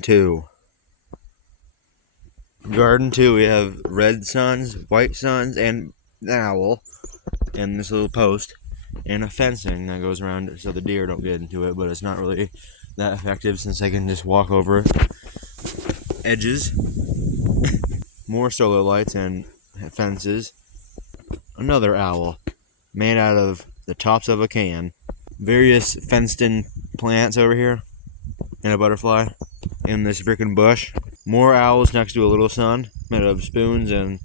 Two. Garden 2, we have red suns, white suns, and an owl, and this little post, and a fencing that goes around it so the deer don't get into it, but it's not really that effective since I can just walk over edges. More solar lights and fences. Another owl, made out of the tops of a can. Various fenced-in plants over here, and a butterfly in this freaking bush. More owls next to a little sun made of spoons and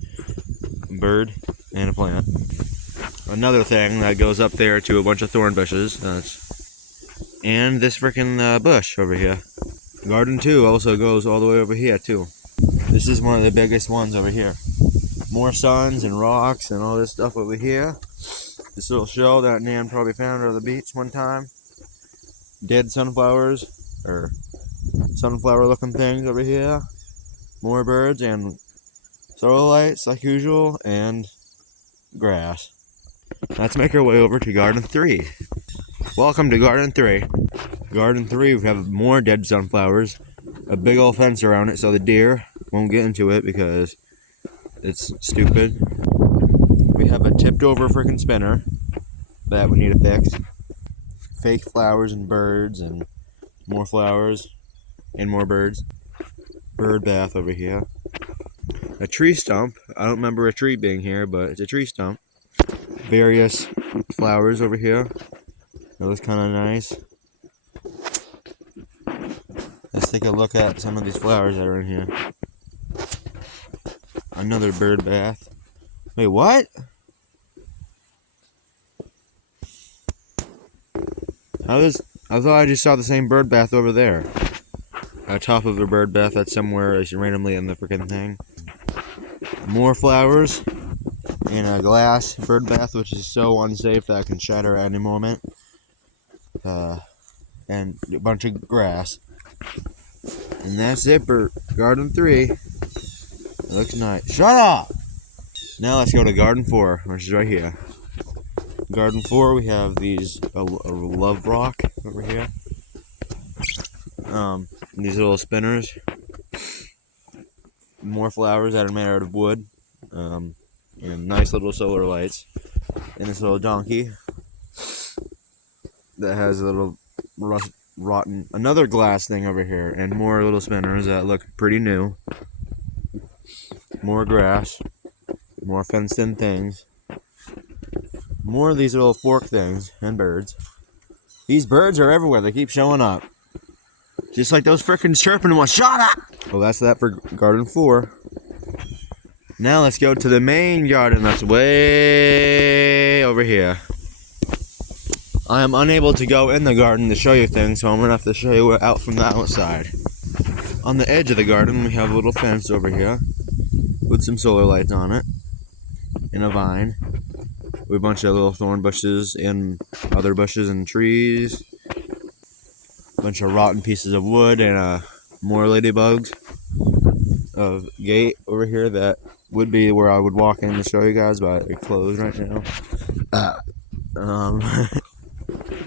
a bird and a plant. Another thing that goes up there to a bunch of thorn bushes. And this freaking bush over here. Garden 2 also goes all the way over here too. This is one of the biggest ones over here. More suns and rocks and all this stuff over here. This little shell that Nan probably found on the beach one time. Dead sunflowers, or sunflower looking things over here. More birds and solar lights like usual, and grass. Let's make our way over to Garden 3. Welcome to Garden 3. Garden 3, we have more dead sunflowers, a big old fence around it so the deer won't get into it because it's stupid. We have a tipped over freaking spinner that we need to fix. Fake flowers and birds and more flowers and more birds. Bird bath over here. A tree stump. I don't remember a tree being here, but it's a tree stump. Various flowers over here. That looks kind of nice. Let's take a look at some of these flowers that are in here. Another bird bath. Wait, what? I thought I just saw the same bird bath over there. On top of a bird bath that's somewhere randomly in the freaking thing. More flowers. And a glass bird bath, which is so unsafe that it can shatter at any moment. And a bunch of grass. And that's it for Garden 3. It looks nice. Shut up! Now let's go to Garden 4, which is right here. Garden 4, we have these a love rock over here. These little spinners. More flowers that are made out of wood. And nice little solar lights. And this little donkey that has a little rotten. Another glass thing over here. And more little spinners that look pretty new. More grass. More fenced in things. More of these little fork things and birds. These birds are everywhere. They keep showing up. Just like those frickin' chirping ones. Shut up! Well, that's that for Garden 4. Now let's go to the main garden that's way over here. I am unable to go in the garden to show you things, so I'm going to have to show you out from the outside. On the edge of the garden, we have a little fence over here with some solar lights on it and a vine. We have a bunch of little thorn bushes and other bushes and trees. A bunch of rotten pieces of wood and more ladybugs. A gate over here that would be where I would walk in to show you guys, but it's closed right now.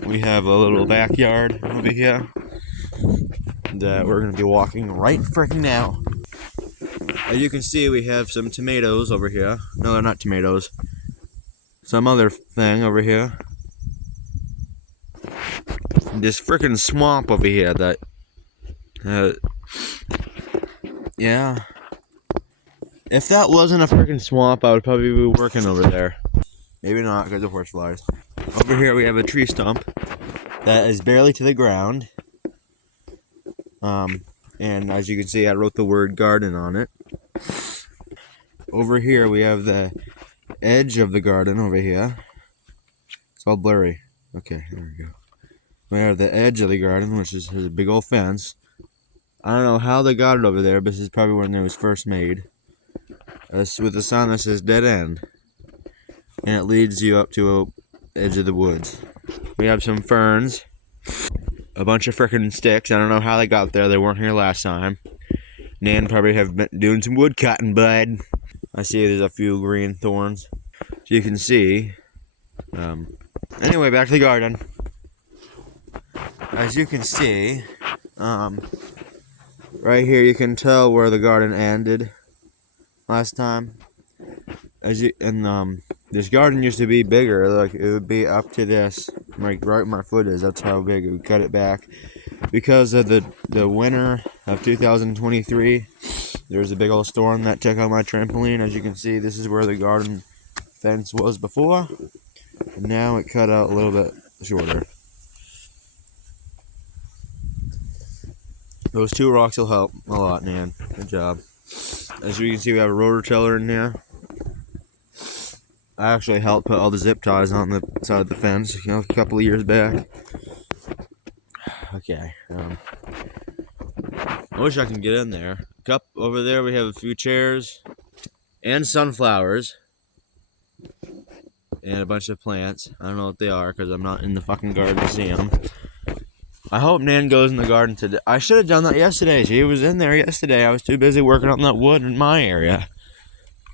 We have a little backyard over here that we're going to be walking right freaking now. As you can see, we have some tomatoes over here. No, they're not tomatoes. Some other thing over here. This freaking swamp over here that... yeah. If that wasn't a freaking swamp, I would probably be working over there. Maybe not, because of horseflies. Over here we have a tree stump that is barely to the ground. And as you can see, I wrote the word garden on it. Over here we have the edge of the garden over here. It's all blurry. Okay, there we go. We have the edge of the garden, which is a big old fence. I don't know how they got it over there, but this is probably when it was first made. With a sign that says dead end. And it leads you up to the edge of the woods. We have some ferns. A bunch of frickin' sticks. I don't know how they got there. They weren't here last time. Nan probably have been doing some wood cutting, bud. I see there's a few green thorns. So you can see. Anyway, back to the garden. As you can see, Right here you can tell where the garden ended last time. This garden used to be bigger. Like, it would be up to this, like right where my foot is. That's how big it would cut it back. Because of the winter of 2023, there was a big old storm that took out my trampoline. As you can see, this is where the garden fence was before, and now it cut out a little bit shorter. Those 2 rocks will help a lot, man. Good job. As you can see, we have a rototiller in there. I actually helped put all the zip ties on the side of the fence, a couple of years back. Okay. I wish I can get in there. Over there, we have a few chairs and sunflowers and a bunch of plants. I don't know what they are because I'm not in the fucking garden to see them. I hope Nan goes in the garden today. I should have done that yesterday. She was in there yesterday. I was too busy working on that wood in my area.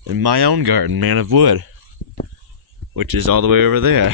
In my own garden, man, of wood. Which is all the way over there.